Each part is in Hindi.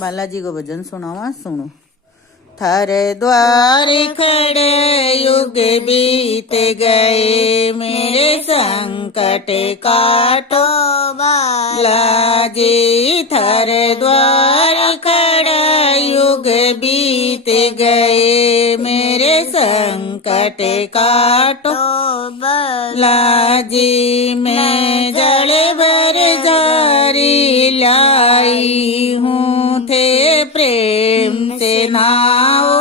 बालाजी को भजन सुनावा, सुनो। थारे द्वार खड़े युग बीत गए, मेरे संकट काटो बालाजी। थारे द्वार खड़े युग बीत गए, मेरे संकट काटो बालाजी। मैं जल भर जारी लाई हूँ, थे प्रेम से नाओ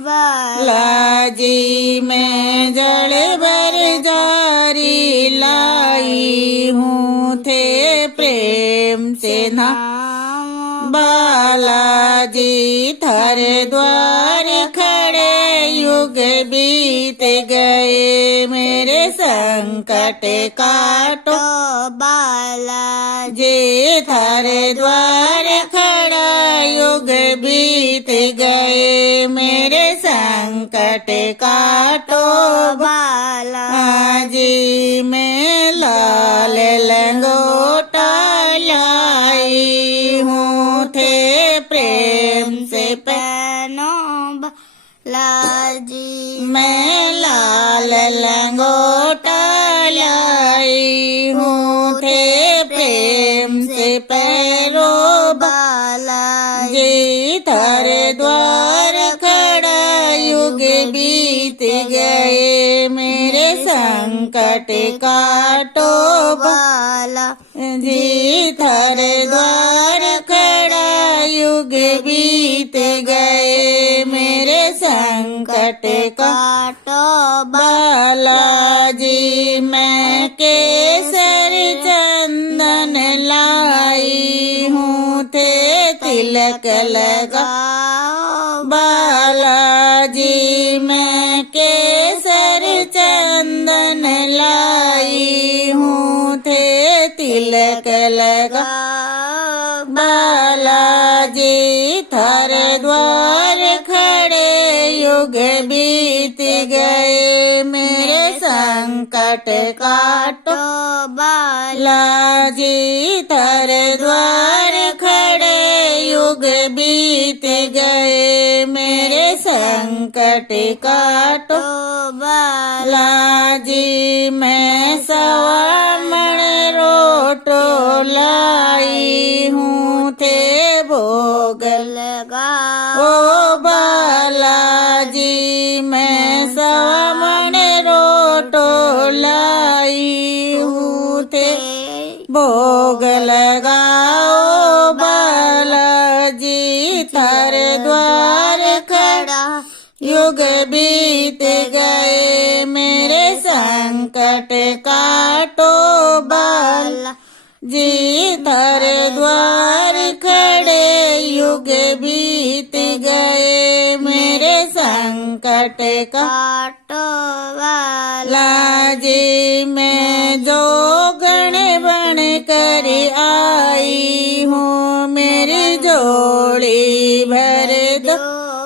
बालाजी। मैं जल भर जारी लाई हूँ, थे प्रेम से नाओ बालाजी। थारे द्वार खड़े युग बीत गए, मेरे संकट काटो बालाजी। थारे द्वार खड़ा युग बीत गए, मेरे संकट काटो बालाजी। मैं लाल लंगोटा लाई हूँ, थे प्रेम से पहनो बालाजी। मैं लाल लंगोटा लाई हूँ, थे प्रेम से पैरो बालाजी। थारे द्वार खड़ा युग बीत गए, मेरे संकट काटो बालाजी। थारे द्वार खड़ा युग बीत गए, मेरे संकट काटो बालाजी। मैं केसर चंदन लाई हूँ, थे तिलक लगाओ बालाजी। मैं केसर चंदन लाई हूँ, थे तिलक लगाओ बालाजी। थारे द्वार खड़े युग बीत गए, मेरे संकट काटो बालाजी। थारे द्वार खड़े युग बीत गए, मेरे संकट काटो बालाजी। मैं सवामण रोटो लाई हूँ, थे भोग लगाओ बालाजी। मैं सवामण रोटो लाई हूँ, थे भोग लगाओ बालाजी। थारे द्वार खड़ा युग बीत गए, मेरे संकट काटो बालाजी। थारे द्वार खड़े युग बीत गए, मेरे संकट काटो बालाजी। मैं जोगण बन कर आई हूँ, मेरी जोड़ी भर दो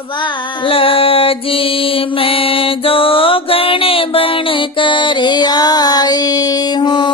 बालाजी। मैं जोगण बन कर आई हूँ,